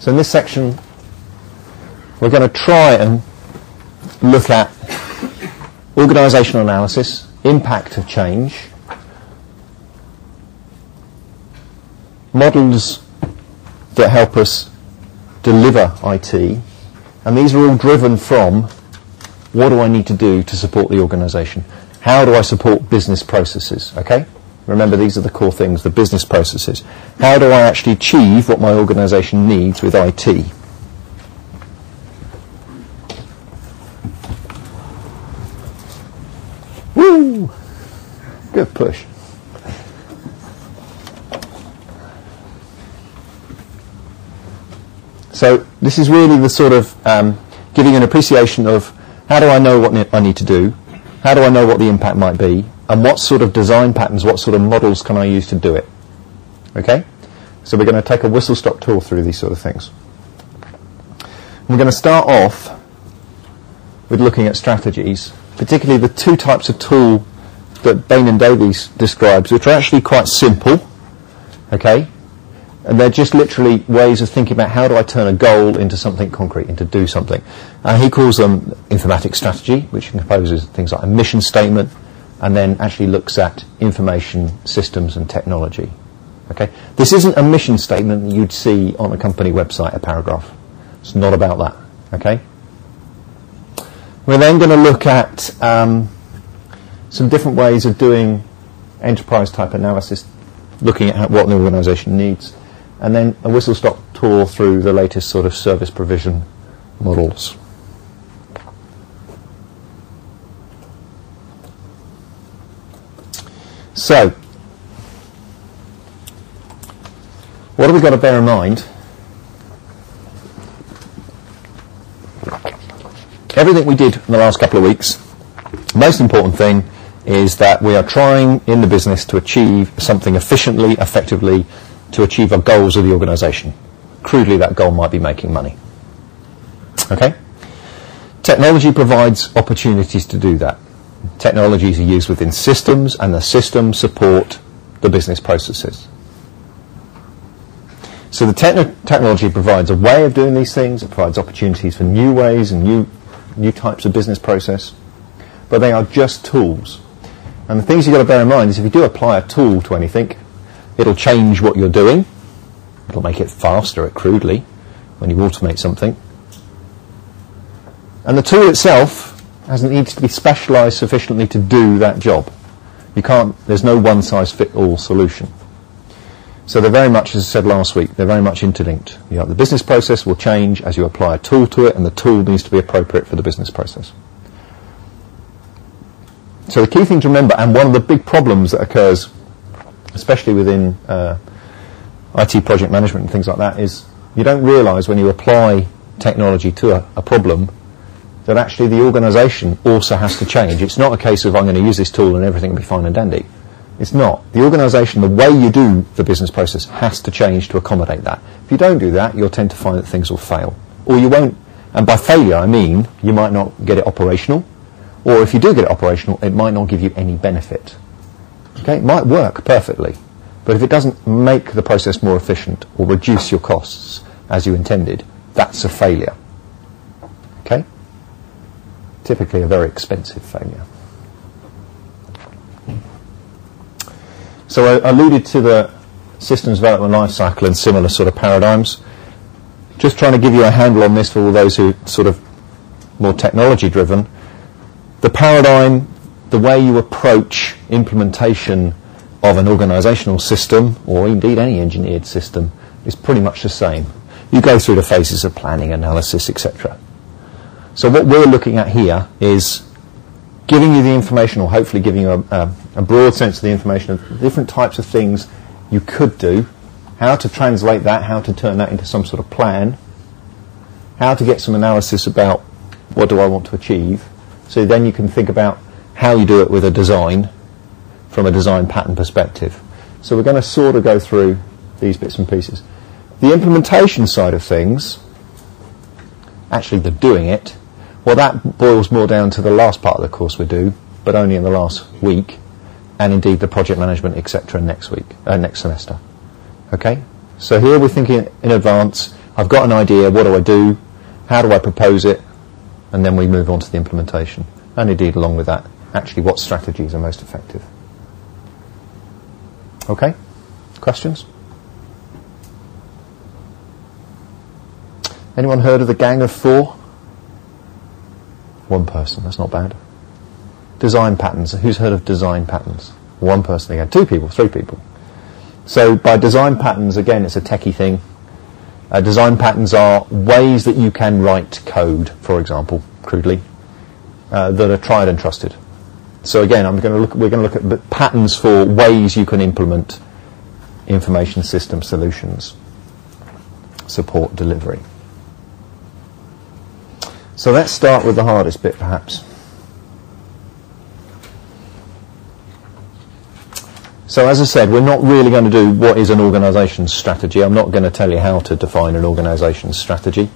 So in this section, we're going to try and look at organisational analysis, impact of change, models that help us deliver IT, and these are all driven from what do I need to do to support the organisation? How do I support business processes? Okay? Remember, these are the core things, the business processes. How do I actually achieve what my organisation needs with IT? Woo! Good push. So this is really the sort of giving an appreciation of how do I know what I need to do, how do I know what the impact might be, and what sort of design patterns, what sort of models can I use to do it. Okay? So we're going to take a whistle-stop tour through these sort of things. We're going to start off with looking at strategies, particularly the two types of tool that Bain and Davies describes, which are actually quite simple. Okay? And they're just literally ways of thinking about how do I turn a goal into something concrete, into do something. He calls them informatic strategy, which composes things like a mission statement, and then actually looks at information systems and technology. Okay? This isn't a mission statement that you'd see on a company website, a paragraph. It's not about that. Okay? We're then going to look at some different ways of doing enterprise type analysis, looking at what an organisation needs, and then a whistle-stop tour through the latest sort of service provision models. So, what have we got to bear in mind? Everything we did in the last couple of weeks, the most important thing is that we are trying in the business to achieve something efficiently, effectively, to achieve our goals of the organisation. Crudely, that goal might be making money. Okay? Technology provides opportunities to do that. Technologies are used within systems, and the systems support the business processes. So the technology provides a way of doing these things. It provides opportunities for new ways and new types of business process. But they are just tools. And the things you've got to bear in mind is if you do apply a tool to anything, it'll change what you're doing. It'll make it faster, crudely, when you automate something. And the tool itself needs to be specialised sufficiently to do that job. There's no one-size-fits-all solution. So they're very much, as I said last week, they're very much interlinked. The business process will change as you apply a tool to it, and the tool needs to be appropriate for the business process. So the key thing to remember, and one of the big problems that occurs, especially within IT project management and things like that, is you don't realise when you apply technology to a problem that actually the organisation also has to change. It's not a case of I'm going to use this tool and everything will be fine and dandy. It's not. The organisation, the way you do the business process has to change to accommodate that. If you don't do that, you'll tend to find that things will fail. Or you won't, and by failure I mean you might not get it operational, or if you do get it operational, it might not give you any benefit. Okay? It might work perfectly, but if it doesn't make the process more efficient or reduce your costs as you intended, that's a failure. Okay? Typically a very expensive failure. So I alluded to the systems development life cycle and similar sort of paradigms. Just trying to give you a handle on this for all those who sort of more technology driven. The paradigm, the way you approach implementation of an organisational system, or indeed any engineered system, is pretty much the same. You go through the phases of planning, analysis, etc. So what we're looking at here is giving you the information, or hopefully giving you a broad sense of the information of the different types of things you could do, how to translate that, how to turn that into some sort of plan, how to get some analysis about what do I want to achieve, so then you can think about how you do it with a design from a design pattern perspective. So we're going to sort of go through these bits and pieces. The implementation side of things, actually the doing it, well, that boils more down to the last part of the course we do, but only in the last week, and indeed the project management, etc., next semester. Okay? So here we're thinking in advance, I've got an idea, what do I do? How do I propose it? And then we move on to the implementation. And indeed, along with that, actually what strategies are most effective. Okay? Questions? Anyone heard of the Gang of Four? One person, that's not bad. Design patterns. Who's heard of design patterns? One person again. 2 people, 3 people. So by design patterns, again, it's a techie thing. Design patterns are ways that you can write code, for example, crudely, that are tried and trusted. So again, we're going to look at patterns for ways you can implement information system solutions, support delivery. So let's start with the hardest bit, perhaps. So as I said, we're not really going to do what is an organisation's strategy. I'm not going to tell you how to define an organisation's strategy.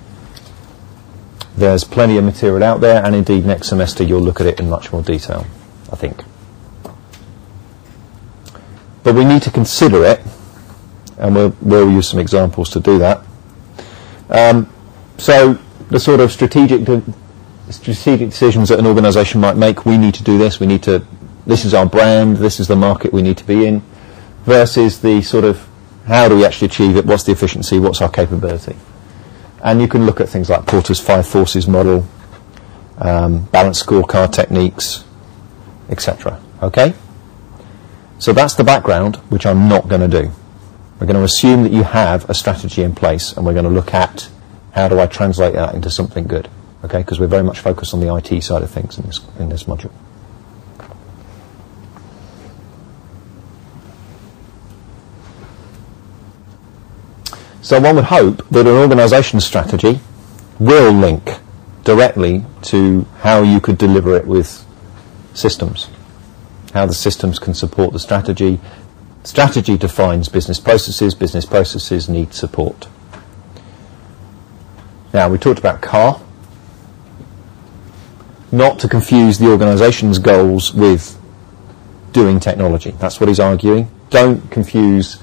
There's plenty of material out there, and indeed next semester you'll look at it in much more detail, I think. But we need to consider it, and we'll use some examples to do that. So the sort of strategic decisions that an organisation might make, we need to do this, this is our brand, this is the market we need to be in, versus the sort of how do we actually achieve it, what's the efficiency, what's our capability. And you can look at things like Porter's 5 forces model, balanced scorecard techniques, etc. Okay? So that's the background, which I'm not going to do. We're going to assume that you have a strategy in place, and we're going to look at how do I translate that into something good. Okay? Because we're very much focused on the IT side of things in this module. So one would hope that an organisation's strategy will link directly to how you could deliver it with systems, how the systems can support the strategy. Strategy defines business processes need support. Now, we talked about CAR, not to confuse the organisation's goals with doing technology. That's what he's arguing. Don't confuse,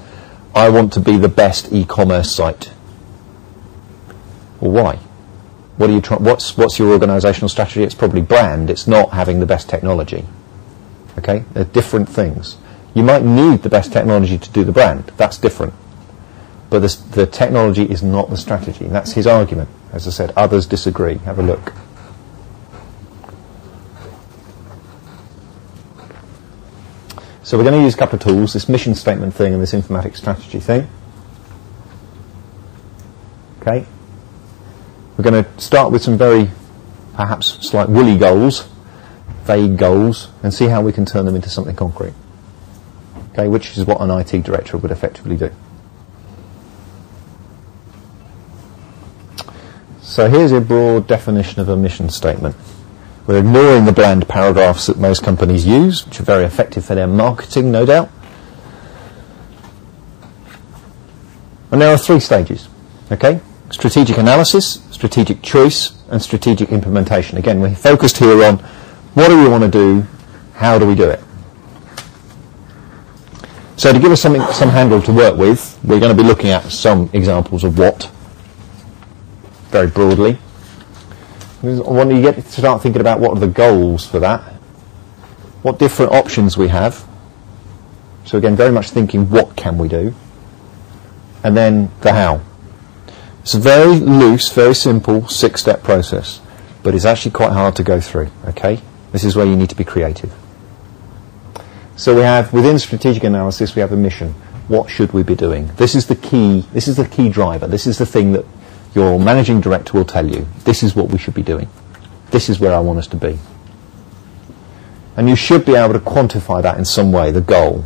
I want to be the best e-commerce site. Well, why? What's your organisational strategy? It's probably brand. It's not having the best technology. Okay? They're different things. You might need the best technology to do the brand. That's different. But the technology is not the strategy. That's his argument. As I said, others disagree. Have a look. So we're going to use a couple of tools, this mission statement thing and this informatics strategy thing. Okay. We're going to start with some very, perhaps, slight woolly goals, vague goals, and see how we can turn them into something concrete. Okay, which is what an IT director would effectively do. So here's a broad definition of a mission statement. We're ignoring the bland paragraphs that most companies use, which are very effective for their marketing, no doubt. And there are 3 stages. Okay? Strategic analysis, strategic choice, and strategic implementation. Again, we're focused here on what do we want to do, how do we do it. So to give us some handle to work with, we're going to be looking at some examples of what, very broadly. When you get to start thinking about what are the goals for that, what different options we have. So again, very much thinking what can we do, and then the how. It's a very loose, very simple 6-step process, but it's actually quite hard to go through. Okay, this is where you need to be creative. So we have, within strategic analysis, we have a mission. What should we be doing? This is the key. This is the key driver. This is the thing that your managing director will tell you. This is what we should be doing. This is where I want us to be. And you should be able to quantify that in some way, the goal.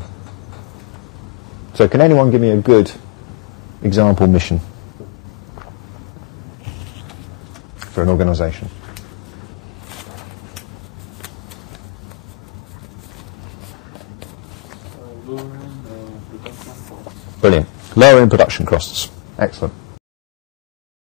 So can anyone give me a good example mission for an organisation? Brilliant. Lowering production costs. Excellent.